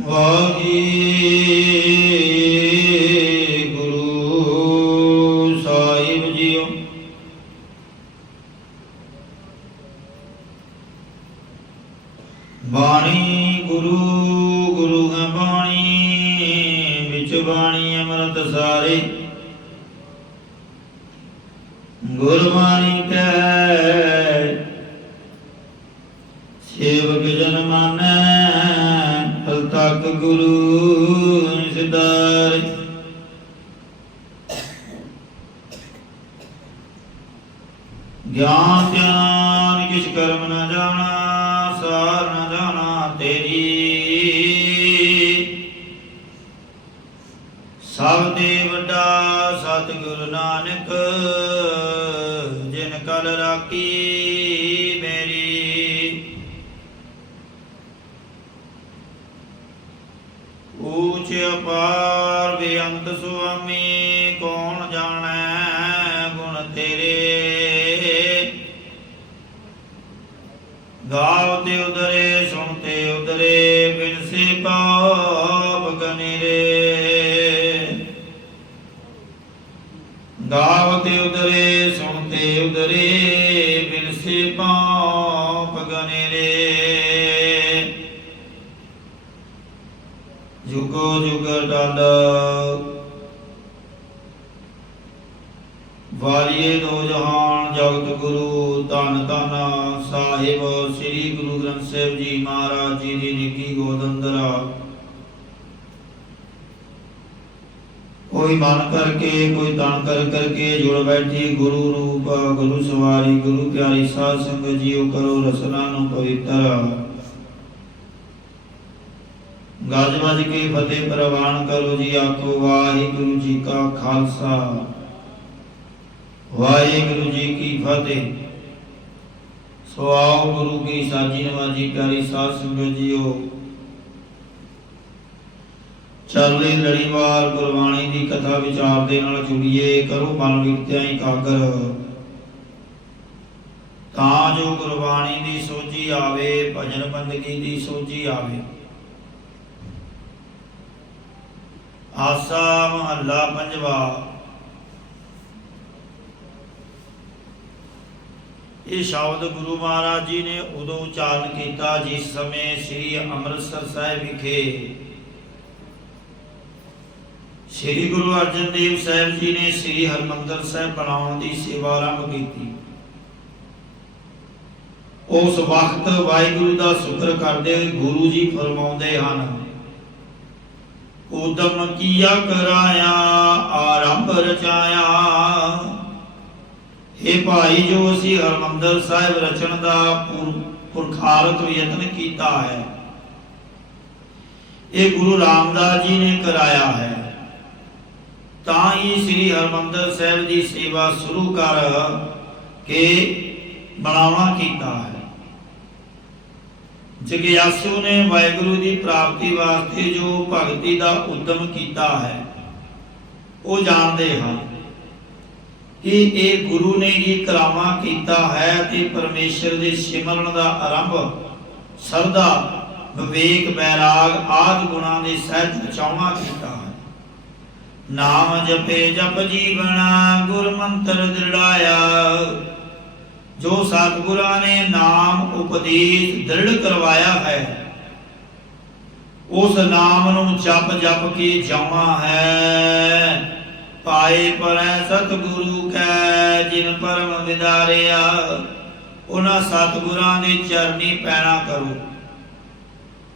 ਵਾਹਿਗੁਰੂ ਸਾਹਿਬ JIO. ਬਾਣੀ ਗੁਰੂ ਗੁਰੂ ਹੈ ਬਾਣੀ, ਵਿੱਚ ਬਾਣੀ ਅੰਮ੍ਰਿਤ ਸਾਰੇ। ਗੁਰਬਾਣੀ ਕੈ ਸੇਵਕ ਜਨ ਮਾਨੈ, ਹਲ ਤੱਕ ਗੁਰੂ ਸਿਧਾਰੇ। ਗਿਆਨ ਧਿਆਨ ਕਿਛ ਕਰਮ ਨ ਜਾਣਾ, ਸਾਰ ਨ ਜਾਣਾ ਤੇਰੀ। ਸਭ ਤੇ ਵੱਡਾ ਸਤਿਗੁਰੂ ਨਾਨਕ, ਜਿਨ ਕਲ ਰਾਖੀ ਮੇਰੀ। ਊਚ ਅਪਾਰ ਬੇਅੰਤ ਸੁਆਮੀ, ਕੌਣ ਜਾਣੈ ਗੁਣ ਤੇਰੇ। ਗਾਵਤੇ ਉਦਰੇ ਸੁਣਤੇ ਉਦਰੇ, ਬਿਨਸੇ ਪਾਪ ਗਨੇਰੇ। ਗਾਵਤੇ ਉਦਰੇ ਸੁਣਤੇ ਉਦਰੇ, ਬਿਨਸੇ ਪਾਪ ਗਨੇਰੇ। ਜੁਗੋ ਜੁਗ ਅਟਲ ਵਾਲੀਏ ਦੋ ਜਹਾਨ, ਜਗਤ ਗੁਰੂ ਧੰਨ ਧੰਨ ਸਾਹਿਬ ਸ੍ਰੀ ਗੁਰੂ ਗ੍ਰੰਥ ਸਾਹਿਬ ਜੀ ਮਹਾਰਾਜ ਜੀ ਦੀ ਨਿੱਕੀ ਗੋਦ ਅੰਦਰ। ਕੋਈ ਮਨ ਕਰਕੇ ਕੋਈ ਤਨ ਕਰਕੇ ਜੁੜ ਬੈਠੀ ਗੁਰੂ ਰੂਪ ਗੁਰੂ ਸਵਾਰੀ ਗੁਰੂ ਪਿਆਰੀ ਸਾਧ ਸੰਗਤ ਜੀਓ, ਕਰੋ ਰਸਨਾ ਨੂੰ ਪਵਿੱਤਰ। ਗੱਜ ਵੱਜ ਕੇ ਫਤਿਹ ਪ੍ਰਵਾਨ ਕਰੋ ਜੀ। ਆਖੋ ਵਾਹਿਗੁਰੂ ਜੀ ਕਾ ਖਾਲਸਾ, ਵਾਹਿਗੁਰੂ ਜੀ ਕੀ ਫਤਿਹ। ਸੋ ਆਓ ਗੁਰੂ ਕੀ ਸਾਜੀ ਨਵਾਜੀ ਪਿਆਰੀ ਸਾਧ ਸੰਗਤ ਜੀਓ, ਚੱਲ ਰਹੀ ਲੜੀਵਾਰ ਗੁਰਬਾਣੀ ਦੀ ਕਥਾ ਵਿਚਾਰ ਦੇ ਨਾਲ ਜੁੜੀਏ। ਕਰੋ ਮਨ ਵਿਰਤਿਆਂ ਇਕਾਗਰ, ਤਾਂ ਜੋ ਗੁਰਬਾਣੀ ਦੀ ਸੋਝੀ ਆਵੇ, ਭਜਨ ਬੰਦਗੀ ਦੀ ਸੋਝੀ ਆਵੇ। ਆਸਾ ਮਹੱਲਾ ਪੰਜਵਾ। ਇਹ ਸ਼ਬਦ ਗੁਰੂ ਮਹਾਰਾਜ ਜੀ ਨੇ ਉਦੋਂ ਉਚਾਰਨ ਕੀਤਾ ਜਿਸ ਸਮੇਂ ਸ੍ਰੀ ਅੰਮ੍ਰਿਤਸਰ ਸਾਹਿਬ ਵਿਖੇ ਸ੍ਰੀ ਗੁਰੂ ਅਰਜਨ ਦੇਵ ਸਾਹਿਬ ਜੀ ਨੇ ਸ੍ਰੀ ਹਰਿਮੰਦਰ ਸਾਹਿਬ ਬਣਾਉਣ ਦੀ ਸੇਵਾ ਆਰੰਭ ਕੀਤੀ। ਉਸ ਵਕਤ ਵਾਹਿਗੁਰੂ ਦਾ ਸ਼ੁਕਰ ਕਰਦੇ ਹੋਏ ਗੁਰੂ ਜੀ ਫਰਮਾਉਂਦੇ ਹਨ, ਉਦਮ ਕੀਆ ਕਰਾਇਆ ਆਰੰਭ ਰਚਾਇਆ। ਇਹ ਭਾਈ ਜੋ ਅਸੀਂ ਹਰਿਮੰਦਰ ਸਾਹਿਬ ਰਚਣ ਦਾ ਪੁਰਖਾਰਤ ਯਤਨ ਕੀਤਾ ਹੈ, ਇਹ ਗੁਰੂ ਰਾਮਦਾਸ ਜੀ ਨੇ ਕਰਾਇਆ ਹੈ। ਤਾਂ ਹੀ ਸ੍ਰੀ ਹਰਿਮੰਦਰ ਸਾਹਿਬ ਦੀ ਸੇਵਾ ਸ਼ੁਰੂ ਕਰ ਕੇ ਬਣਾਉਣਾ ਕੀਤਾ ਹੈ। ਜਗਿਆਸੂ ਨੇ ਵਾਹਿਗੁਰੂ ਦੀ ਪ੍ਰਾਪਤੀ ਵਾਸਤੇ ਜੋ ਭਗਤੀ ਦਾ ਉਦਮ ਕੀਤਾ ਹੈ, ਉਹ ਜਾਣਦੇ ਹਨ ਕਿ ਇਹ ਗੁਰੂ ਨੇ ਹੀ ਕਰਾਮਾ ਕੀਤਾ ਹੈ ਤੇ ਪਰਮੇਸ਼ਰ ਦੇ ਸਿਮਰਨ ਦਾ ਆਰੰਭ ਸਰਦਾ ਵਿਵੇਕ ਵੈਰਾਗ ਆਦਿ ਗੁਣਾਂ ਦੇ ਸਹਿਤ ਰਚਾਉਣਾ ਕੀਤਾ ਹੈ। ਨਾਮ ਜਪੇ ਜਪ ਜੀਵਣਾ, ਗੁਰ ਮੰਤਰ ਦ੍ਰਿੜਾਇਆ। ਜੋ ਸਤਿਗੁਰਾਂ ਨੇ ਨਾਮ ਉਪਦੇਸ਼ ਦ੍ਰਿੜ ਕਰਵਾਇਆ ਹੈ, ਉਸ ਨਾਮ ਨੂੰ ਜਪ ਜਪ ਕੇ ਜਾਣਾ ਹੈ। ਪਾਏ ਪਰੈ ਸਤਿਗੁਰੂ ਕੈ, ਜਿਨ ਪਰਮ ਵਿਦਾਰਿਆ। ਉਹਨਾਂ ਸਤਿਗੁਰਾਂ ਦੇ ਚਰਨੀ ਪੈਣਾ ਕਰੋ,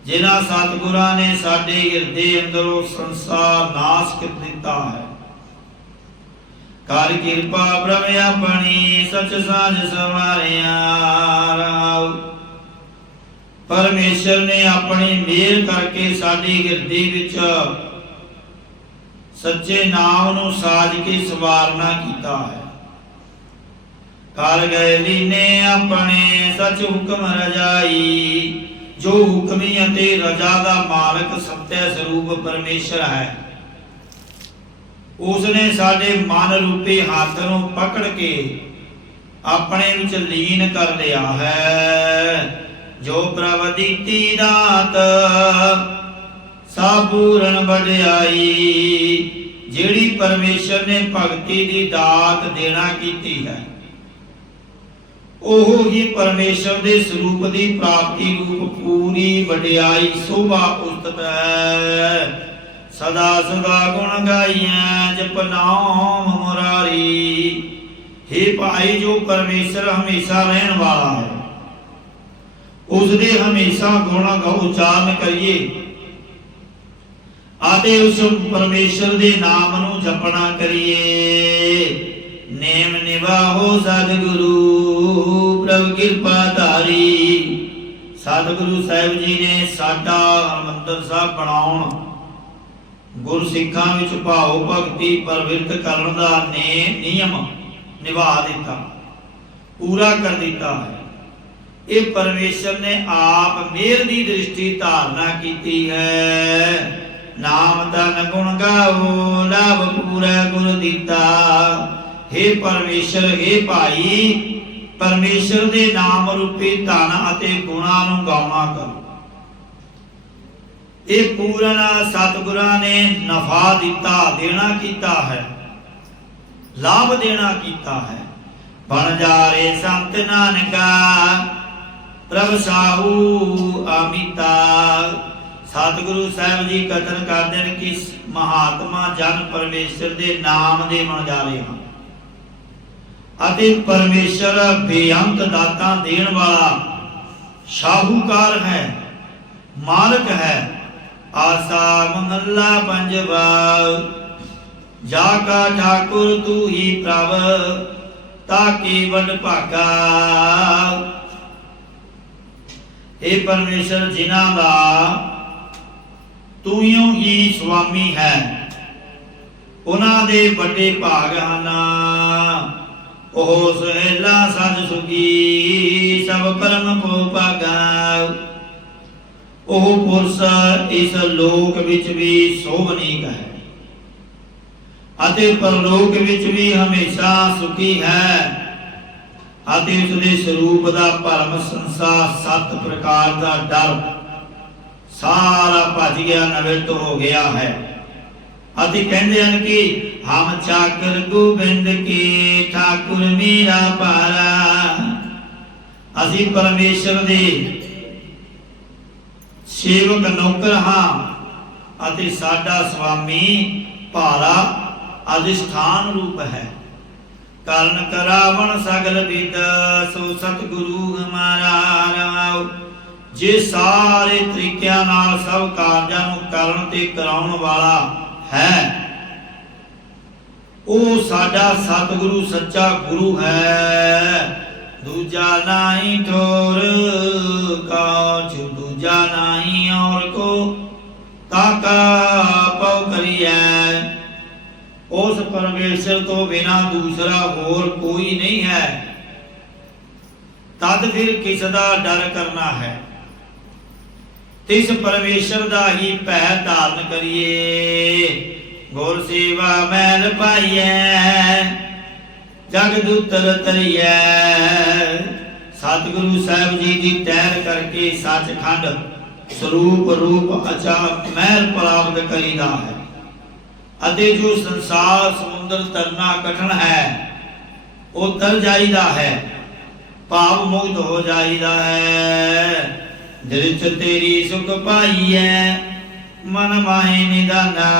ਜਿਨ੍ਹਾਂ ਸਤਿਗੁਰਾਂ ਨੇ ਸਾਡੇ ਹਿਰਦੇ ਅੰਦਰੋਂ ਸੰਸਾਰ ਨਾਸ ਕਰ ਦਿੱਤਾ ਹੈ। ਕਰ ਕਿਰਪਾ ਪ੍ਰਭ ਆਪਣੀ, ਸਚ ਸਾਜ ਸਵਾਰਿਆ। ਪਰਮੇਸ਼ਰ ਨੇ ਆਪਣੀ ਮਿਹਰ ਕਰਕੇ ਸਾਡੇ ਹਿਰਦੇ ਵਿੱਚ ਸੱਚੇ ਨਾਮ ਨੂੰ ਸਾਜ ਕੇ ਸਵਾਰਨਾ ਕੀਤਾ ਹੈ। ਕਰ ਗਏ ਲੀਨੇ ਆਪਣੇ, ਸਚ ਹੁਕਮ ਰਜਾਈ। ਜੋ ਹੁਕਮੀ ਅਤੇ ਰਜਾ ਦਾ ਮਾਲਕ ਸੱਚੇ ਸਰੂਪ ਪਰਮੇਸ਼ਰ ਹੈ, ਉਸਨੇ ਸਾਡੇ ਮਨ ਰੂਪੀ ਹੱਥ ਨੂੰ ਪਕੜ ਕੇ ਆਪਣੇ ਵਿੱਚ ਲੀਨ ਕਰ ਲਿਆ ਹੈ। ਜੋ ਪ੍ਰਭ ਦਿੱਤੀ ਦਾਤ ਸਭ ਪੂਰਨ ਵਡਿਆਈ। ਜਿਹੜੀ ਪਰਮੇਸ਼ਰ ਨੇ ਭਗਤੀ ਦੀ ਦਾਤ ਦੇਣਾ ਕੀਤੀ ਹੈ, ਉਹ ਹੀ ਪਰਮੇਸ਼ਰ ਦੇ ਸਰੂਪ ਦੀ ਪ੍ਰਾਪਤੀ ਰੂਪ ਪੂਰੀ ਵਡਿਆਈ ਸੋਭਾ ਉਸਤਤ ਹੈ। ਸਦਾ ਸਦਾ ਗੁਣ ਗਾਈਐ ਜਪ ਨਾਮ ਮੁਰਾਰੀ। हे ਭਾਈ, ਜੋ ਪਰਮੇਸ਼ਰ ਹਮੇਸ਼ਾ ਰਹਿਣ ਵਾਲਾ ਹੈ, ਉਸ ਦੇ ਹਮੇਸ਼ਾ ਗੁਣ ਉਚਾਰਨ ਕਰੀਏ ਅਤੇ ਉਸ ਪਰਮੇਸ਼ਰ ਦੇ ਨਾਮ ਨੂੰ ਜਪਣਾ ਕਰੀਏ। ਨੇਮ ਨਿਵਾਹੋ ਸਤਿਗੁਰੂ ਪ੍ਰਭ ਕਿਰਪਾ ਧਾਰੀ। ਸਤਿਗੁਰੂ ਸਾਹਿਬ ਜੀ ਨੇ ਸਾਡਾ ਹਰਿਮੰਦਰ ਸਾਹਿਬ ਬਣਾਉਣ, ਗੁਰਸਿੱਖਾਂ ਵਿੱਚ ਭਾਵ ਭਗਤੀ ਪ੍ਰਵਿਰਤ ਕਰਨ ਦਾ ਨਿਯਮ ਨਿਭਾ ਦਿੱਤਾ, ਪੂਰਾ ਕਰ ਦਿੱਤਾ ਹੈ। ਇਹ ਪਰਮੇਸ਼ਰ ਨੇ ਆਪ ਮਿਹਰ ਦੀ ਦ੍ਰਿਸ਼ਟੀ ਧਾਰਨਾ ਕੀਤੀ ਹੈ। ਨਾਮ ਤਨ ਗੁਣ ਗਾਓ ਲਾਭ ਪੂਰਾ ਗੁਰ ਦਿੱਤਾ। हे ਪਰਮੇਸ਼ਰ, हे ਭਾਈ, ਪਰਮੇਸ਼ਰ ਦੇ ਨਾਮ ਰੂਪੀ ਧਨ ਅਤੇ ਗੁਣਾਂ ਨੂੰ ਗਾਉਣਾ ਕਰੋ। ਇਹ ਪੂਰਨ ਸਤਿਗੁਰਾਂ ਨੇ ਨਫਾ ਦਿੱਤਾ, ਦੇਣਾ ਕੀਤਾ ਹੈ, ਲਾਭ ਦੇਣਾ ਕੀਤਾ ਹੈ। ਬਣ ਜਾਰੇ ਸੰਤ ਨਾਨਕਾ ਪ੍ਰਭ ਸਾਹੂ ਅਮਿਤਾ। ਸਤਿਗੁਰੂ ਸਾਹਿਬ ਜੀ ਕਥਨ ਕਰਦੇ ਨੇ ਕਿ ਮਹਾਤਮਾ ਜਨ ਪਰਮੇਸ਼ਰ ਦੇ ਨਾਮ ਦੇ ਮਨਜਾਰੇ ਹਨ ਅਤੇ ਪਰਮੇਸ਼ਰ ਬੇਅੰਤ ਦਾਤਾਂ ਦੇਣ ਵਾਲਾ ਸ਼ਾਹੂਕਾਰ ਹੈ, ਮਾਲਕ ਹੈ। ਆਸਾ ਮਹੱਲਾ ਪੰਜਵਾ। ਜਾ ਕਾ ਠਾਕੁਰ ਤੂੰ ਹੀ ਪ੍ਰਭ ਤਾਕੇ ਵਡ ਭਾਗਾ। ਇਹ ਪਰਮੇਸ਼ਰ ਜਿਨ੍ਹਾਂ ਦਾ ਤੂੰ ਹੀ ਸੁਆਮੀ ਹੈ, ਉਹਨਾਂ ਦੇ ਵੱਡੇ ਭਾਗ ਹਨ। ਉਹ ਸਹਿਲਾ ਸਜ ਸੁਖੀ ਸਭ ਪਰਮ ਕੋ ਭਾਗਾ। ਉਹ ਪੁਰਸ਼ ਇਸ ਲੋਕ ਵਿੱਚ ਵੀ ਸੋਭਨੀਕ ਹੈ ਅਤੇ ਪਰਲੋਕ ਵਿੱਚ ਵੀ ਹਮੇਸ਼ਾ ਸੁਖੀ ਹੈ ਅਤੇ ਉਸ ਦੇ ਸਰੂਪ ਦਾ ਭਰਮ ਸੰਸਾਰ 7 ਪ੍ਰਕਾਰ ਦਾ ਡਰ ਸਾਰਾ ਭੱਜ ਗਿਆ, ਨਿਵਰਤ ਹੋ ਗਿਆ ਹੈ। ਅਤੇ ਕਹਿੰਦੇ ਹਨ ਕਿ ਹਮ ਚਾਕਰ ਗੋਬਿੰਦ ਕੀ ਠਾਕੁਰ ਮੇਰਾ ਪਾਰਾ। ਅਸੀਂ ਪਰਮੇਸ਼ਰ ਦੇ ਸੇਵਕ ਨੌਕਰ ਹਾਂ ਅਤੇ ਸਾਡਾ ਸੁਆਮੀ ਭਾਰਾ ਅਧਿਸ਼ਠਾਨ ਰੂਪ ਹੈ। ਕਰਨ ਕਰਾਵਣ ਸਗਲ ਵਿਦ ਸੋ ਸਤਿਗੁਰੂ ਹਮਾਰਾ ਰਾਉ। ਜੇ ਸਾਰੇ ਤਰੀਕਿਆਂ ਨਾਲ ਸਭ ਕਾਰਜਾਂ ਨੂੰ ਕਰਨ ਤੇ ਕਰਾਉਣ ਵਾਲਾ ਹੈ, ਉਹ ਸਾਡਾ ਸਤਿਗੁਰੂ ਸੱਚਾ ਗੁਰੂ ਹੈ। ਦੂਜਾ ਨਾਹੀ ਠੋਰ ਕਾਛ ਦੂਜਾ ਨਾਹੀ ਔਰ ਕੋ ਤਾਕਾ ਪਉ ਕਰੀਐ। ਉਸ ਪਰਮੇਸ਼ਰ ਤੋਂ ਬਿਨਾ ਦੂਸਰਾ ਹੋਰ ਕੋਈ ਨਹੀਂ ਹੈ, ਤਦ ਫਿਰ ਕਿਸ ਦਾ ਡਰ ਕਰਨਾ ਹੈ। ਤਿਸ ਪਰਮੇਸ਼ਰ ਦਾ ਹੀ ਭੈ ਧਾਰਨ ਕਰੀਏ। ਗੁਰ ਸੇਵਾ ਮੈਲ ਪਾਈਐ ਜਗਤ ਉਤਰ ਤਰੀਐ। ਸਤਿਗੁਰੂ ਸਾਹਿਬ ਜੀ ਦੀ ਟਹਿਰ ਕਰਕੇ ਸੱਚਖੰਡ ਸਰੂਪ ਰੂਪ ਅਚਾ ਮਹਿਲ ਪ੍ਰਾਪਤ ਕਰੀਦਾ ਹੈ ਅਤੇ ਜੋ ਸੰਸਾਰ ਸਮੁੰਦਰ ਤਰਨਾ ਕਠਨ ਹੈ, ਉਹ ਤਰ ਜਾਈਦਾ ਹੈ, ਭਾਵ ਮੁਕਤ ਹੋ ਜਾਈਦਾ ਹੈ। ਦਿਲ ਚ ਤੇਰੀ ਸੁਖ ਪਾਈਐ ਮਨ ਮਾਹੇ ਨਿਦਾਨਾ।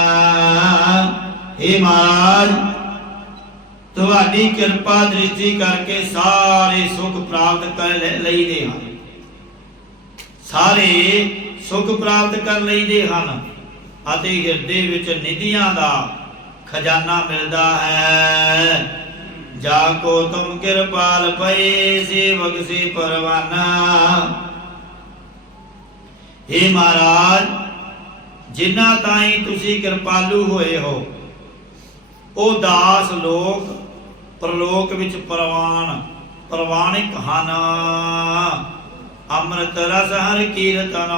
हे ਮਹਾਰਾਜ, ਤੁਹਾਡੀ ਕਿਰਪਾ ਦ੍ਰਿਸ਼ਟੀ ਕਰਕੇ ਸਾਰੇ ਸੁਖ ਪ੍ਰਾਪਤ ਕਰ ਲਈਦੇ ਹਨ, ਸਾਰੇ ਸੁਖ ਪ੍ਰਾਪਤ ਕਰ ਲਈਦੇ ਹਨ ਅਤੇ ਹਿਰਦੇ ਵਿੱਚ ਨਿਧੀਆਂ ਦਾ ਖਜ਼ਾਨਾ ਮਿਲਦਾ ਹੈ। ਜਾ ਕੋ ਤੁਮ ਕਿਰਪਾਲ ਪਏ ਸੇਵਕ ਸੇ ਪਰਵਾਨਾ। हे ਮਹਾਰਾਜ, ਜਿਨ੍ਹਾਂ ਤਾਈਂ ਤੁਸੀਂ ਕਿਰਪਾਲੂ ਹੋਏ ਹੋ, ਉਹ ਦਾਸ ਲੋਕ ਪ੍ਰਲੋਕ ਵਿੱਚ ਪ੍ਰਵਾਨਿਕ ਹਨ। ਅੰਮ੍ਰਿਤ ਰਸ ਹਰਿ ਕੀਰਤਨ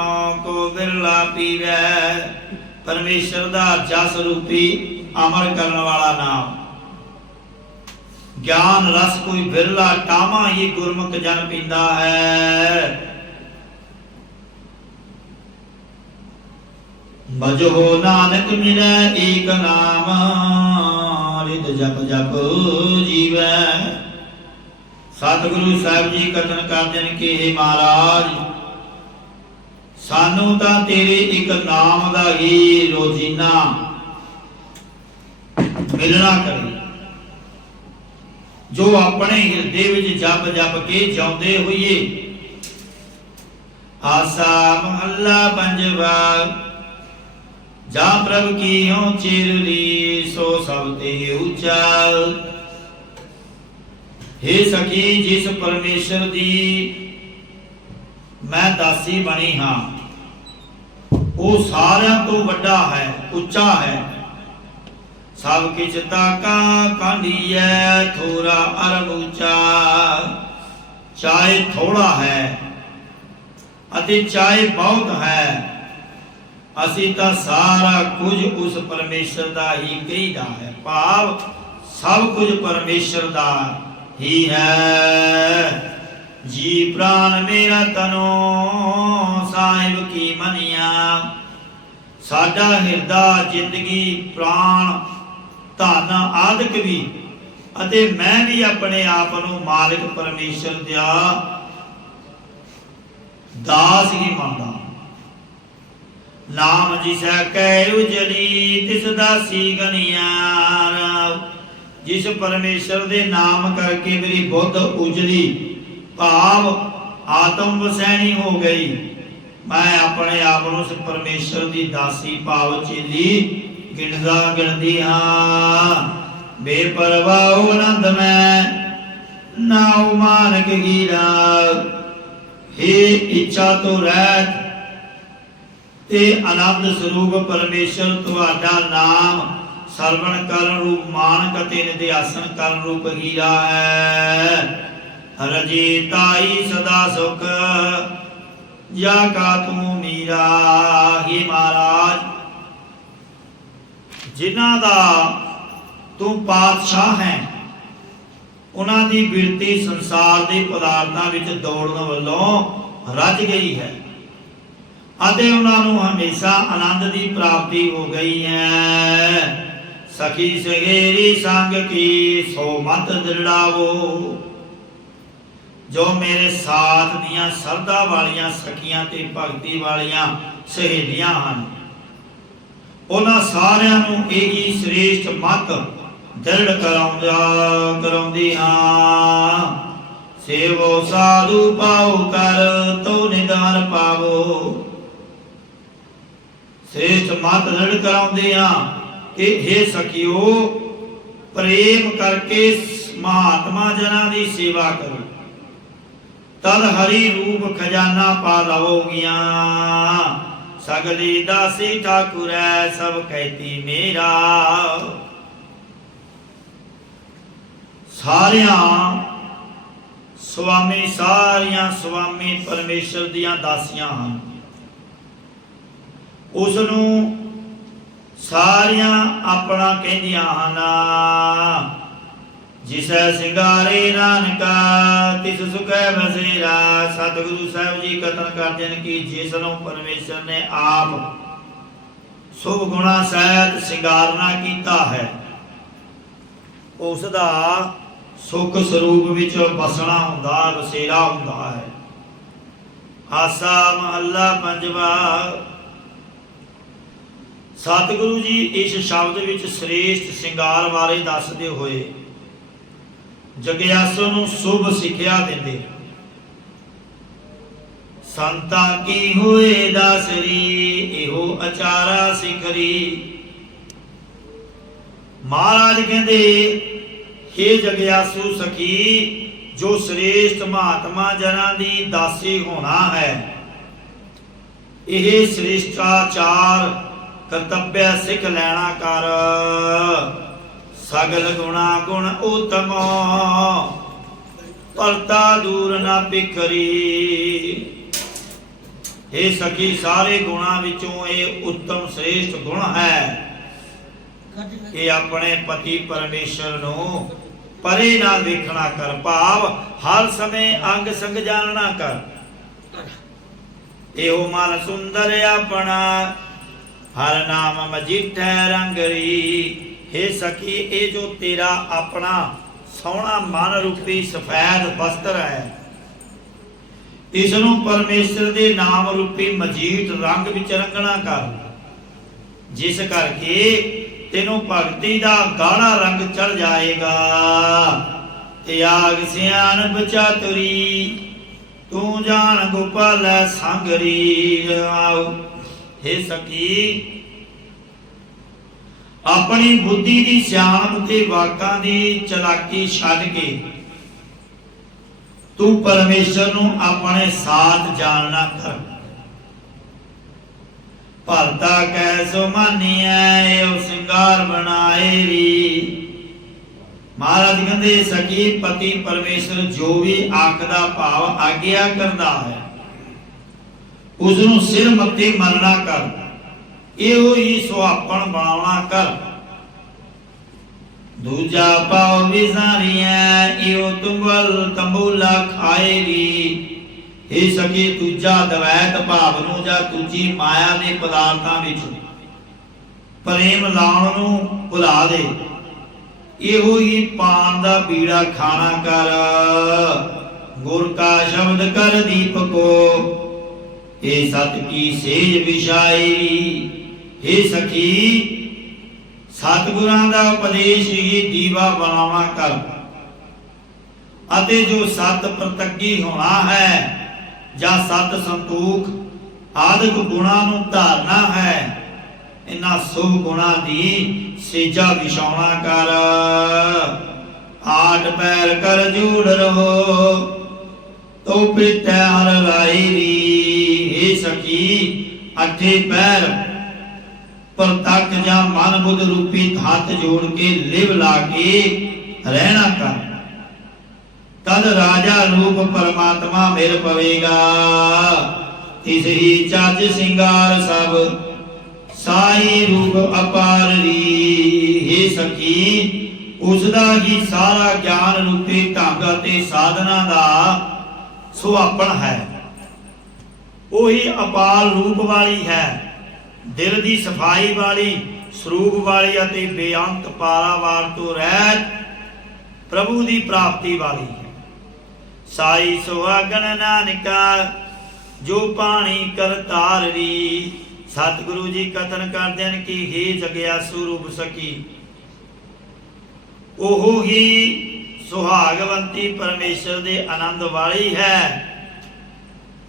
ਕੋ ਬਿਰਲਾ ਪੀਵੈ। ਪਰਮੇਸ਼ਰ ਦਾ ਜਸ ਰੂਪੀ ਅਮਰ ਕਰਨ ਵਾਲਾ ਨਾਮ ज्ञान रस कोई बिरला टामा ही गुरमुख जन पींदा है। भजो नानक मिलै एक नाम, रिद जप जप जीवै। सतगुरु साहिब जी कथन करते हैं कि हे महाराज, सानू तां तेरे एक नाम दा ही रोजीना मिलना करे, जो अपने हिरदे विच जप जप के जाउंदे होइए। आसा महला पंजवा, जा प्रभ की हो चिरली, सो सब ते ऊंचा। हे सखी, जिस परमेश्वर दी मैं दासी बनी हाँ, वो सारियां तो वड्डा है, उच्चा है। सब किछ ताका कांढीए, थोड़ा अरब ऊंचा। चाहे थोड़ा है अति चाहे बहुत है, असी तां सारा कुछ उस परमेश्वर दा ही कहीदा है। भाव सब कुछ परमेश्वर दा ही है। जी प्राण मेरा तनो, साहिब की मनिया। साडा हिरदा, जिंदगी, प्राण, धन आदि भी, अते मैं भी अपने आप नूं मालिक परमेश्वर दा दास ही मानदा। नाम जिसै कै उजली, तिस दासी गनिया। जिस परमेश्वर दे नाम करके मेरी बुद्ध उजली, भाव आत्म वसैनी हो गई। मैं अपने आप उस परमेश्वर की दासी भाव चेली गिनदा गिनदी हाँ। बेपरवाह आनंद में नाउ मानक हीरा। हे इच्छा तो रहत ते आनंद स्वरूप परमेश्वर तुहाडा नाम सरवण करन रूप मानक ते निध्यासन करन रूप हीरा है। रजीताई सदा सुख, या का तू मीरा। हे महाराज, जिन्हां दा तू पातशाह है, उन्हां दी बिरती संसार दे पदार्थां विच दौड़न वल्लों रज गई है, अते उन्हां नूं हमेशा आनंद दी प्राप्ति हो गई है। सखी सहेरी संग की, सो मत दृढ़ावो। जो मेरे साथ दियां सरदा वालियां सखियां ते भगती वालियां सहेलियां हन, उन्हां सारियां नूं यही श्रेष्ठ मत दृढ़ कराउंदी हां। सेवो साधु पाओ कर, तो निदान पावो। श्रेष्ठ मत दृढ़ कराउंदे हां कि हे सखियो, प्रेम करके महात्मा जना की सेवा करो, तद हरि रूप खजाना पा लवोगिया। सगली दासी ठाकुर है, सब कहती मेरा। सारिया स्वामी परमेश्वर दियां दासियां हन। उसनूं सारियां अपना कहदियां हन। जिसै सिंगारे नानका, तिस सुखै बसेरा। सतगुरु साहिब जी कथन करते हैं कि जिसनों परमेश्वर ने आप शुभ गुणा सहित सिंगारना कीता है, उसदा सुख स्वरूप विच बसना हुंदा, बसेरा हुंदा है। आसा महला पंजवा। सतगुरु जी इस शब्द विच श्रेष्ठ सिंगार बारे दसदे होए जग्यासु नूं शुभ सिक्ख्या दिंदे। संतां की होए दासरी, इहो अचारा सिखरी। महाराज कहंदे, हे जग्यासु सखी, जो श्रेष्ठ महात्मा जना दी दासी होना है, यह श्रेष्ठाचार कर्तव्य सिख लैना कर। सगल गुणा गुण उत्तम, परता दूर ना पिखरी। हे सखी, सारे गुणा विचों ये उत्तम श्रेष्ठ गुण है कि अपने पति परमेश्वर नूं ਪਰੇ ਨਾ ਵੇਖਣਾ ਕਰ, ਭਾਵ ਹਰ ਸਮੇਂ ਅੰਗ ਸੰਗ ਜਾਣਨਾ ਕਰ। ਇਹੋ ਮਨ ਸੁੰਦਰ ਆਪਣਾ, ਹਰ ਨਾਮ ਮਜੀਠੈ ਰੰਗਰੀ। हे सखी, ये जो तेरा अपना सोहना मन रूपी सफेद वस्त्र है, इसनों परमेश्वर दे नाम रूपी मजीठ रंग विच रंगना कर, जिस करके तेनों भगती दा गाढ़ा रंग चढ़ जाएगा। त्याग सियान बचातुरी, तू जान गोपाल संगरी। हे सखी, अपनी बुद्धि की सियाणप ते वाकां दी चलाकी छड्ड के तू परमेश्वर नूं अपने साथ जानना कर। भरता कैसो मानिया एहो सिंगार बनाए री। महाराज कहते सखी, पति परमेश्वर जो भी आखदा भाव आग्या करदा है, उसनूं सिर मत्थे मनना कर। ਇਹੋ ਹੀ ਸੁਹਾਪਣ ਬਣਾਉਣਾ ਕਰ। ਦੂਜਾ ਪਾਉ ਵਿਸਾਰੀਐ, ਇਹੋ ਤੁੰਗਲ ਤੰਬੂਲਾ ਖਾਏ ਰੀ। ਇਹ ਸਖੀ, ਦੂਜਾ ਦਵੈਤ ਭਾਵ ਨੂੰ ਜਾਂ ਦੂਜੀ ਮਾਇਆ ਦੇ ਪਦਾਰਥਾਂ ਵਿੱਚ ਪ੍ਰੇਮ ਲਾਉਣ ਨੂੰ ਭੁਲਾ ਦੇ। ਇਹੋ ਹੀ ਪਾਨ ਦਾ ਬੀੜਾ ਖਾਣਾ ਕਰ। ਗੁਰ ਕਾ ਸ਼ਬਦ ਕਰ ਦੀਪਕੋ, ਇਹ ਸਤ ਕੀ ਸੇਜ ਵਿਛਾਈ। हे सखी, सतगुरां दा उपदेश ही दीवा बनावा कर। अते जो सत प्रतगी होना है ਜਾਂ सत संतोख आदि गुणां नूं धारना है, इन्हां शुभ गुणां दी सेजा विछाउणा कर। आठ पैर कर जोड़ रहो, तो प्रीतै हर लाई री। हे सखी, अठे पैर प्रतक जा मन बुद्ध रूपी हथ जोड़ के लिव ला के रहना कर। तद राजा रूप परमात्मा मिल पवेगा। तिस ही चज सिंगार सब, साई रूप अपार री। हे सखी, उसदा ही सारा ज्ञान रूपी ढंग ते साधना दा सुहापण है। ओही अपार रूप वाली है, दिल की सफाई वाली, स्वरूप वाली अते बेअंत पारावार तो रहत प्रभु की प्राप्ति वाली है। साई सुहागन नानका, जो पानी कर तार री। सतगुरु जी कथन करते हैं कि हे जगिया स्वरूप सखी, ओहो ही सुहागवंती परमेश्वर दे आनंद वाली है,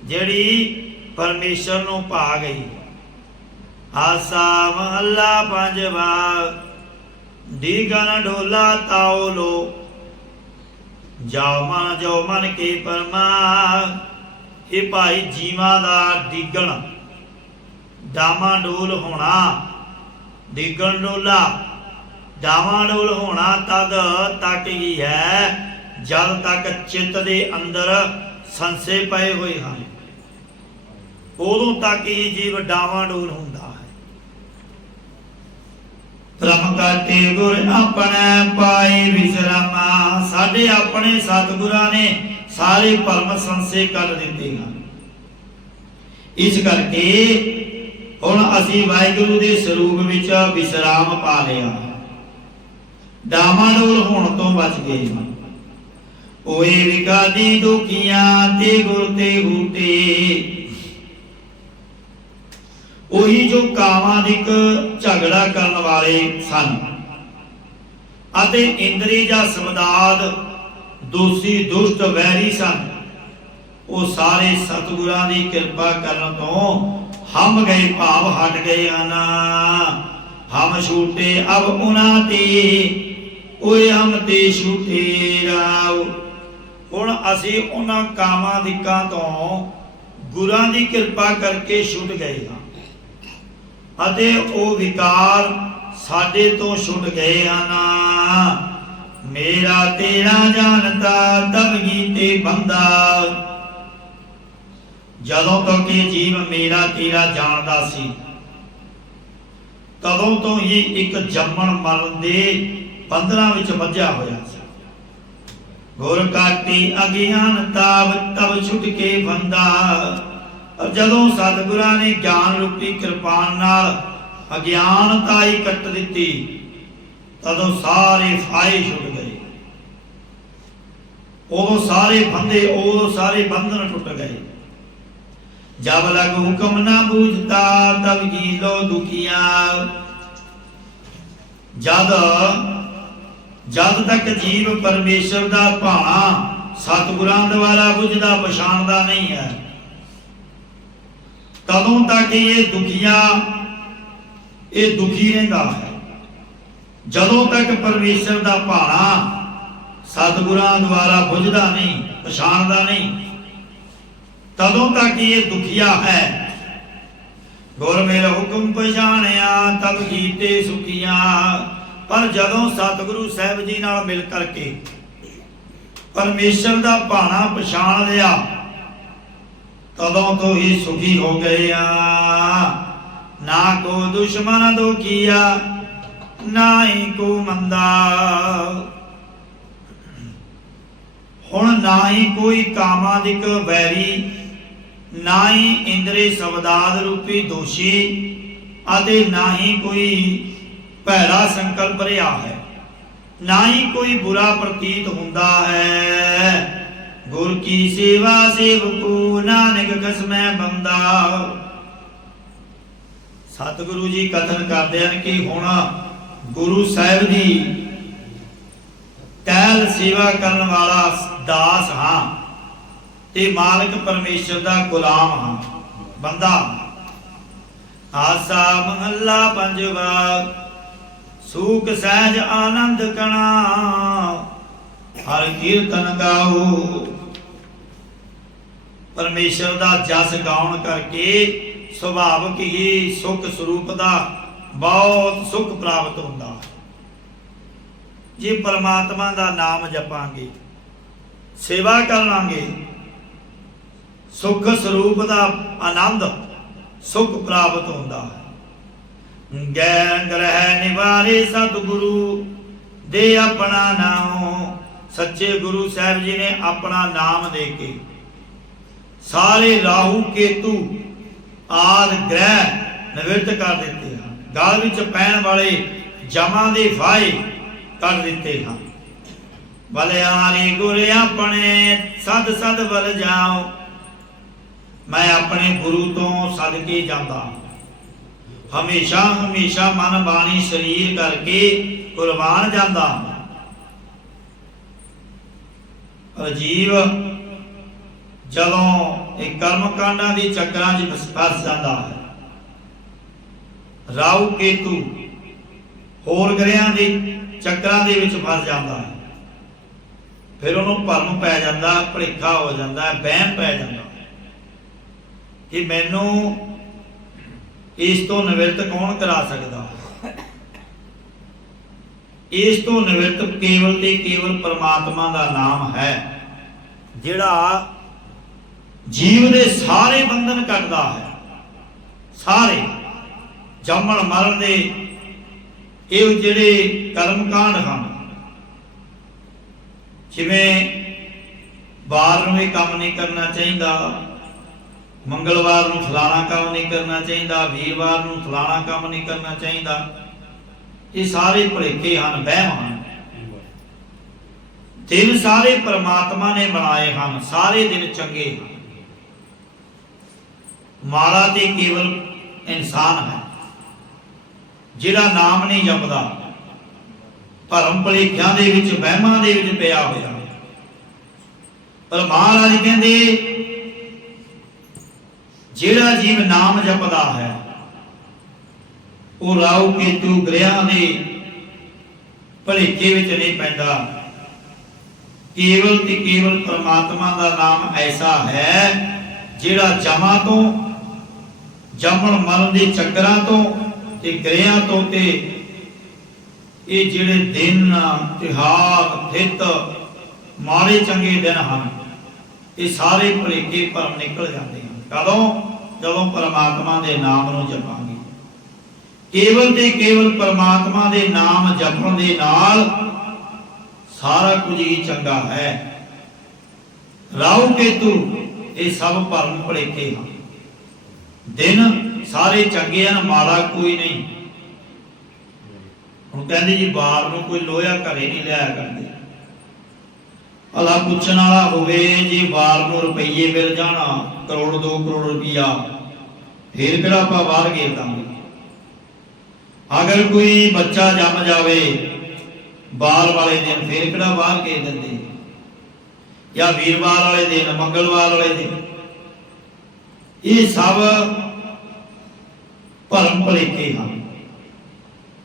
जिहड़ी परमेश्वर नूं पा गई। आसा महला पंजवा, दीगन ढोला ताओ लो, जाओ मन के परमा। हे भाई, जीवां दा डिगण डामा डोल होना, डिगण डोला डामा डोल होना तद तक ही है जद तक चित्त दे अंदर संशय पए हुए हैं, उदों तक ही जीव डावा डोल होंदा है। ब्रह्म काटे गुर अपने पाए विश्रामा। साडे अपने सतगुरां ने सारे भरम संशय कर दिते हैं। इस करके हुण असीं वाहिगुरू दे स्वरूप विच विश्राम पा लिया, डामाडोल होण तो बच गए हैं। ओए विकादी दुखियां ते गुर ते हूटे। ਉਹੀ ਜੋ ਕਾਮਾਦਿਕ ਝਗੜਾ ਕਰਨ ਵਾਲੇ ਸਨ ਅਤੇ ਇੰਦਰੀ ਜਾਂ ਸਮਦਾਦ ਦੋਸ਼ੀ ਦੁਸ਼ਟ ਵੈਰੀ ਸਨ, ਉਹ ਸਾਰੇ ਸਤਿਗੁਰਾਂ ਦੀ ਕਿਰਪਾ ਕਰਨ ਤੋਂ ਹਮ ਗਏ, ਭਾਵ ਹਟ ਗਏ ਹਨ। ਹਮ ਛੂਟੇ ਅਬ ਉਹਨਾਂ ਤੇ, ਓਏ ਹਮ ਤੇ ਛੂਟੇ ਰਾਵ। ਹੁਣ ਅਸੀਂ ਉਹਨਾਂ ਕਾਮਾਦਿਕਾਂ ਤੋਂ ਗੁਰਾਂ ਦੀ ਕਿਰਪਾ ਕਰਕੇ ਛੁੱਟ ਗਏ ਹਾਂ ਅਤੇ ਉਹ ਵਿਕਾਰ ਸਾਡੇ ਤੋਂ ਛੁੱਟ ਗਏ ਹਨ। ਮੇਰਾ ਤੇਰਾ ਜਾਣਤਾ ਤਬਗੀ ਤੇ ਬੰਦਾ। ਜਦੋਂ ਤੱਕ ਇਹ ਜੀਵ ਮੇਰਾ ਤੇਰਾ ਜਾਣਦਾ ਸੀ, ਤਦੋਂ ਤੋਂ ਹੀ ਇੱਕ ਜੰਮਣ ਮਰਨ ਦੇ ਬੰਧਨਾਂ ਵਿੱਚ ਬੱਝਿਆ ਹੋਇਆ ਸੀ। गुर काटी अज्ञानता तब छुट के बंदा। और जदों सतगुरां ने ज्ञान रूपी कृपान नाल अज्ञानता ही कट दिती, तदों सारे फाहे छुट गए, उदों सारे बंधे, उदों सारे बंधन टुट गए। जब लग हुक्म ना बूझता तब गीलो दुखिया। जद जद तक जीव परमेश्वर दा भाणा सतगुरां द्वारा बुझदा पछाणदा नहीं है, तदों तक ये दुखिया, ये दुखी रहिंदा है। जदों तक परमेश्वर दा भाणा सतगुरां द्वारा बुझदा नहीं, पछाणदा नहीं, तदों तक ये दुखिया है। गुर मेरा हुक्म पछाणिया तब जीते सुखिया। पर जदों सतगुरु साहब जी नाल मिल करके परमेश्वर दा भाणा पछाण लिया, तदों तो ही सुखी हो गए। ना को दुश्मन दुखिया ना ही को मंदा। हुण ना ही कोई कामादिक वैरी, ना ही इंद्रिय शब्दाद रूपी दोषी, अते ना ही कोई भैड़ा संकल्प रहा है, ना ही कोई बुरा प्रतीत हुंदा है। गुर की सेवा सेवकू नानक कसमै बंदा। सतगुरु जी कथन करते हैं कि हुण गुरु साहिब जी कैल सेवा करन वाला दास हाँ, ते मालिक परमेश्वर दा गुलाम हाँ, बंदा। आसा महला पंजवा सूख सहज आनंद कणा। हर कीर्तन गाओ। परमेश्वर दा जस गाउन करके सुभाविक ही सुख स्वरूप दा बहुत सुख प्राप्त होंदा। जे परमात्मा दा नाम जपांगे, सेवा करांगे, सुख स्वरूप दा आनंद सुख प्राप्त होंदा है। गैर ग्रह निवारे सतगुरु दे अपना नाम। सच्चे गुरु साहब जी ने अपना नाम दे के सारे राहु केतु आदि ग्रह निवृत्त कर दिते हैं। गल विच पैण वाले जमां दे फाहे कर दिते हैं। बलिहारी गुर अपने सद सद बल जाओ। मैं अपने गुरु तो सदके जाता, हमेशा हमेशा मन बाणी शरीर करके कुर्बान जाता। जीव जदों एक कर्म कांडां दी चक्रां च फस जाता है, राहु केतु होर ग्रहां दे चक्रां दे विच फस जाता है, फिर उन्होंने भरम पै जाता, भुलेखा हो जाता है, वहम पै जाता कि मैनू इस तो निवृत्त कौन करा सकता। इस तो निवृत्त केवल ते केवल परमात्मा का नाम है, जिहड़ा जीव दे सारे बंधन कटदा है। सारे जमण मरण दे ये जिहड़े कर्मकांड हैं, जिवें वार नूं काम नहीं करना चाहिए, मंगलवार नूं फलाना काम नहीं करना चाहिए, वीरवार नूं फलाना काम नहीं करना चाहिए, ये सारे भुलेखे हैं, वहम हैं। दिन सारे परमात्मा ने बनाए हैं, सारे दिन चंगे हैं। माड़ा ते केवल इंसान है जिहड़ा नाम नहीं जपदा, भरम भुलेखिਆਂ ਦੇ ਵਿੱਚ ਵਹਿਮਾਂ ਦੇ ਵਿੱਚ ਪਿਆ ਹੋਇਆ। पर महाराज कहते ਜਿਹੜਾ जीव नाम जपदा है ਉਹ ਰਾਹੂ ਕੇਤੂ ਗ੍ਰਹਿਆਂ ਦੇ ਭੁਲੇਖੇ ਵਿੱਚ नहीं पैंदा। केवल ते केवल परमात्मा का नाम ऐसा है ਜਿਹੜਾ जमा तो जमण मरण के चक्रां तो ते ग्रहां तो ते ये जिहड़े दिन तिहार थित माड़े चंगे दिन हैं, ये सारे भुलेखे भरम निकल जाते हैं। कदों जदों परमात्मा के नाम नूं जपांगे। केवल ते केवल परमात्मा के नाम जपण दे नाल सारा कुछ ही चंगा है। राहु केतु ये सब भरम भुलेखे हैं। दिन सारे चंगे हैं, माड़ा कोई नहीं। हुण कहंदे जी बार नूं कोई लोहा घरे नहीं लिया करते। भला पुछण वाला होवे जे बार नूं रुपये मिल जाना करोड़ 2 करोड़ रुपया, फिर किहड़ा आपां बाहर गेर दांगे। अगर कोई बच्चा जम जावे बार वाले दिन, फिर किहड़ा बाहर गेर दिंदे, या वीरवार वाले दिन, मंगलवार वाले दिन। ये सब भरम भुलेखे हैं।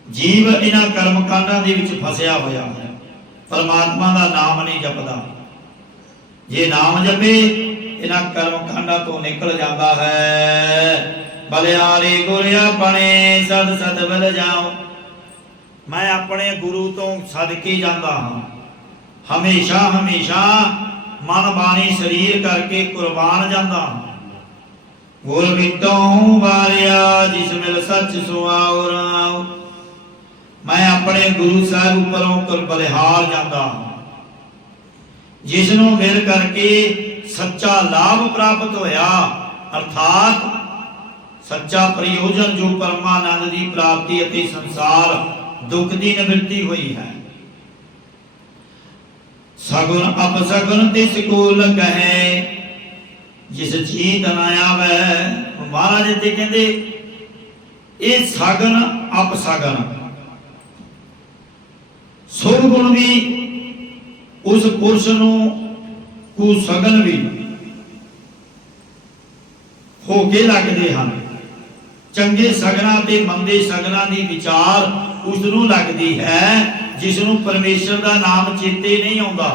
जीव इन्हां कर्म कांडां दे विच फसिया होया है, परमात्मा का नाम नहीं जपदा। जे नाम जपे इन्हां कर्म कांडां तो निकल जाता है। बलिहारी गुर अपने सद सद बल जाओ। मैं अपने गुरु तो सदके जाता हाँ, हमेशा हमेशा मन बानी शरीर करके कुर्बान जाता हाँ। गुर बिटो वारिया जिस मिल सच सुआओ राओ। मैं अपने गुरु साहब उपरों बलिहार जाता हाँ, जिसनों मिल करके सच्चा लाभ प्राप्त होया, अर्थात सच्चा प्रयोजन जो परमानंद की प्राप्ति अते संसार दुख की निवृत्ति हुई है। सगुन अपसगुन तिस को कहे जिस चीत न आवे। महाराज जी कहते ये सगन अपसगन शुभ गुण भी उस पुरुष को सगन भी हो के लगते हैं। चंगे सगना ते मंदे सगना की विचार उसनों लगती है जिसनों परमेश्वर का नाम चेते नहीं आता,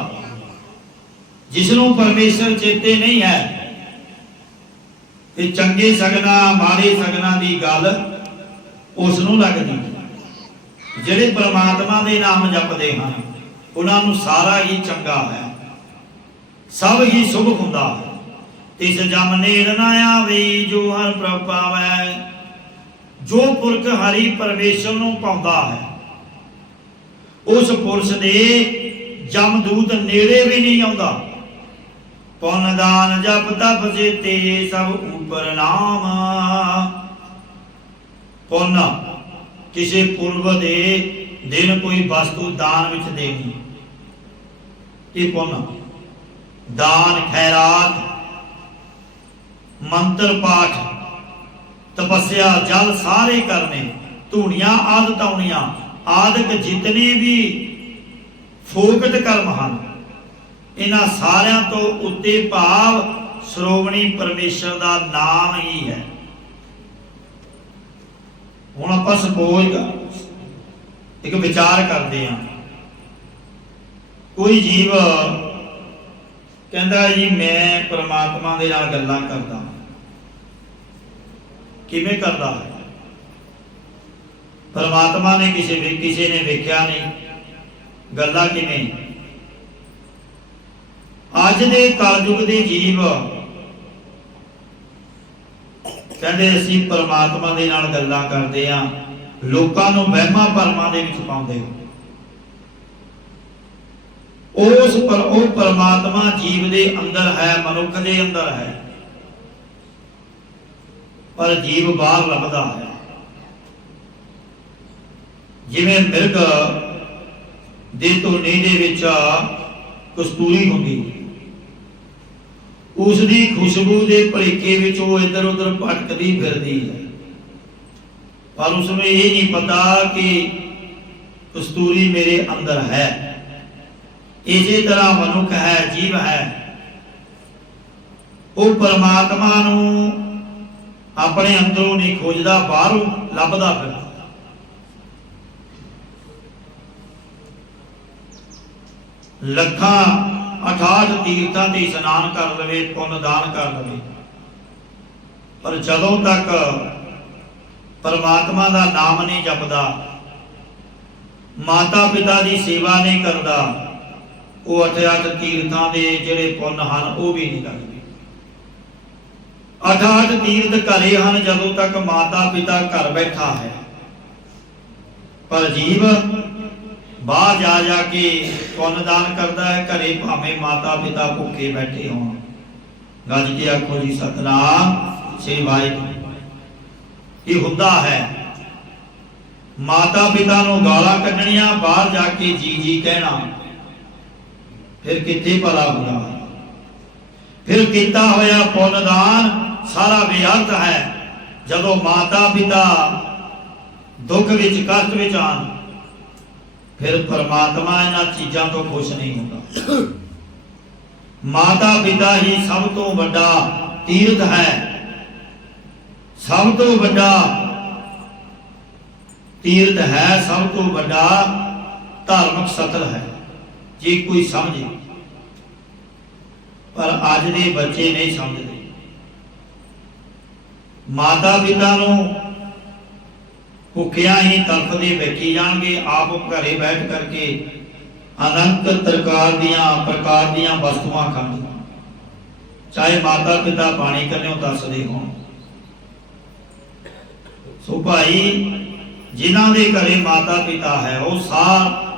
जिसनों परमेश्वर चेते नहीं है। ते चंगे सगना माड़े सगना की गल उसनों लगती। जिहड़े परमात्मा के नाम जपते हैं उन्होंने सारा ही चंगा है, सब ही शुभ हुंदा है। तिस जम नेड़ न आवे जो हर प्रभ पावै। जो पुरख हरि परमेश्वर नूं पाउंदा है उस पुरुष दे जमदूत नेड़े भी नहीं आउंदा। पुन दान जप तप जेते सब ऊपर नाम। पुन किसी पूर्व दे दिन कोई वस्तु दान विच देनी, ये पुन। दान खैरात मंत्र पाठ तपस्या जल सारे करने, धूणियां आदि तौणियां आदि जितने भी फोकट कर्म हैं, इन्हां सारियां तो उत्ते भाव श्रोमणी परमेश्वर का नाम ही है। हुण आपां सपोज एक विचार करते हैं। कोई जीव कहता जी मैं परमात्मा दे नाल गल्लां करदा। किवें करदा है? परमात्मा ने किसी ने वेख्या नहीं, गल्लां किवें? अज दे कलयुग दे जीव कहते असीं परमात्मा दे नाल गल्लां करदे हां, लोकां नूं वहमां भरमां दे विच पाउंदे हो। वो परमात्मा जीव दे अंदर है, मनुख दे अंदर है, पर जीव बाहर लभदा है। जिवें मिर्ग दे धोने दे विच कस्तूरी हुंदी, उसदी खुशबू दे भलेखे विच वो इधर उधर भटकदी फिरदी है, पर उसमें ये नहीं पता कि कस्तूरी मेरे अंदर है। इसी तरह मनुख है, जीव है, वो परमात्मा नूं अपने अंदरों नहीं खोजदा, बाहरों लभदा फिरदा। लखां 68 तीर्थां ते स्नान कर लवे, पुण्य दान कर लवे, पर जदों तक परमात्मा का नाम नहीं जपदा, माता पिता की सेवा नहीं करता, वो 68 तीर्थां दे जिहड़े पुण्य हैं वो भी नहीं करते। 68 तीर्थ घरे हैं जदों तक माता पिता घर बैठा है, पर जीव बाहर जा जाके पुण्य दान करता है, घरे भावें माता पिता भुखे बैठे हों। गज के आखो जी सतनाम श्री वाहिगुरू। ये हुंदा है माता पिता नूं गालां कढणियां, बाहर जाके जी जी कहना, फिर कित्थे भला बुरा। फिर किया होया पुण्य दान सारा व्यर्थ है। जदों माता पिता दुख विच कष्ट विच आन, फिर परमात्मा इन्हां चीज़ां तो खुश नहीं होता। माता पिता ही सब तो वड्डा तीर्थ है, सब तो वड्डा तीर्थ है, सब तो वड्डा धार्मिक सतल है, जे कोई समझे। पर अज दे बच्चे नहीं समझते। माता पिता नूं भुखिया ही तड़फदे बैठी जाणगे, आप घरे बैठ करके अनंत प्रकार दियां वस्तुआं खांदे, चाहे माता पिता पानी कन्ने दसदे होण। सो भाई जिन्हां दे घरे माता पिता है, वो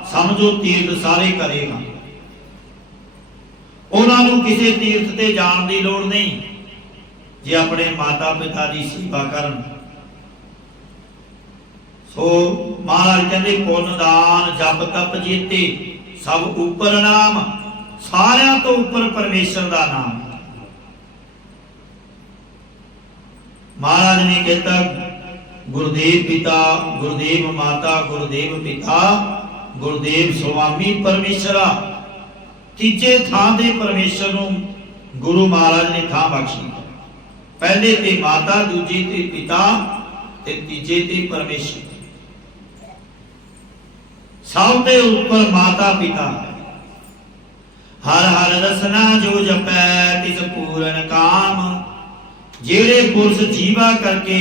समझो तीर्थ सारे घरे हैं। उन्हां नूं किसी तीर्थ ते जाण दी लोड़ नहीं, जे अपने माता पिता की सेवा करन। सो महाराज कहते पुण्य दान जप तप जीते सब ऊपर नाम, सारियां तो ऊपर परमेश्वर का नाम। महाराज ने कहता गुरुदेव पिता, गुरुदेव माता, गुरुदेव पिता, गुरुदेव स्वामी परमेश्वरा। तीजे थां ते परमेश्वर नूं गुरु महाराज ने थां बख्शी। पहले ते माता, दूजे ते पिता, ते तीजे ते परमेश्वर। सब ते ऊपर माता पिता। हर हर रसना जो जपै तिस पूरन काम। जेड़े पुरुष जीवा करके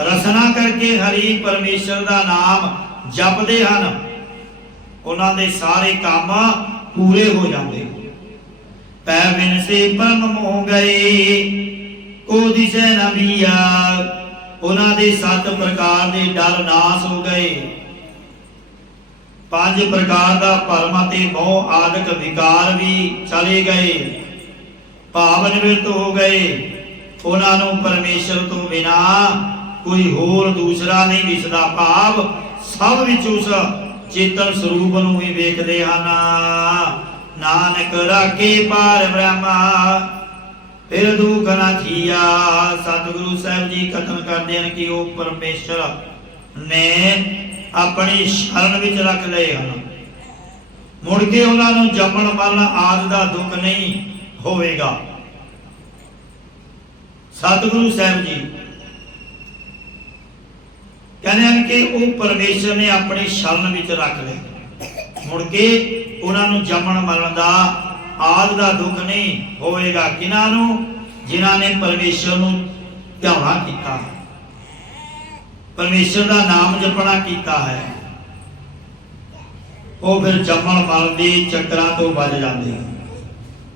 रसना करके हरि परमेश्वर का नाम जपदे हन, उन्हां दे सारे काम पूरे हो जाते। पै बिन से परम मोह गए को दिशे न बिया। उन्हां दे 7 प्रकार दे डर नाश हो गए। 5 प्रकार का भरम ते मोह आदਿਕ विकार भी चले गए। भाव निवृत्त हो गए। उन्हां नूं परमेश्वर तो बिना कोई होर दूसरा नहीं दिसदा। भाव सब विच उस चेतन स्वरूप नूं ही वेखदे हन। नानक राखे पार ब्रह्मा फिर दुख ना थिया। सतगुरु साहब जी कथन करते हैं कि वो परमेश्वर ने अपनी शरण विच रख लए हन। मुड़ के उन्हां नूं जमण मरण आदि दा दुख नहीं होवेगा। सतगुरु साहब जी कहते हैं कि वो परमेश्वर ने अपनी शरण विच रख लए। मुड़ के उन्हां नूं जमण मरण दा आदि दा दुख नहीं होवेगा। किन्हां नूं? जिन्हां ने परमेश्वर नूं ध्याना कीता, परमेश्वर का नाम जपना कीता है, वो फिर जमण मरण दे चक्करां तो बच जाते हैं।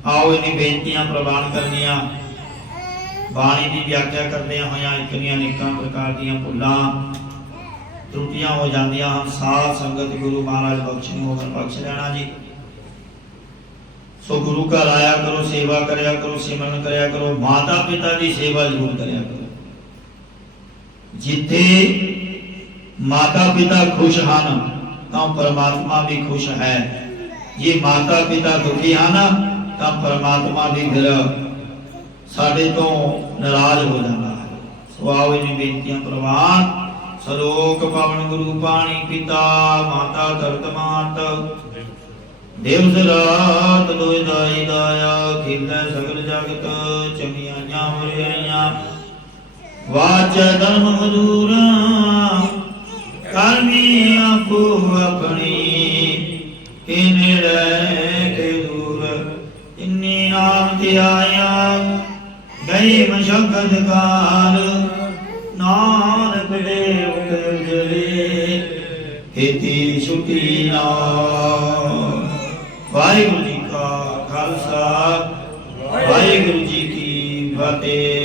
आओ इन्हीं बेनतियां प्रवान करनियां। बाणी की व्याख्या करदे होइयां इतनियां अनेकां प्रकार दीयां भुलां त्रुटियां हो जांदियां हन। साध संगत गुरु महाराज बख्शणी होवन बख्श लेना जी। सो गुरु घर आया करो, सेवा करया करो, सिमरन करया करो, माता पिता की सेवा जरूर करया करो। जिथे माता पिता खुश हन तो परमात्मा भी खुश है। जे माता पिता दुखी हन तो परमात्मा भी फिर साडे तो नाराज हो जाता है। सो आओ इन बेनतियां प्रवान। सलोक पावन गुरु पाणी पिता माता धरत मात। देव सरात दोय दाई दाया खिलै सगल जगत चमियां मुरियां। वाच धर्म मधुर कर्मी आपो अपनी। किने रहे दूर इन्नी नाम ध्याया। गई मशक्कत काल नानक देव जले। खेती छुटी नाम। वाहिगुरु जी का खालसा वाहिगुरु जी की फतेह।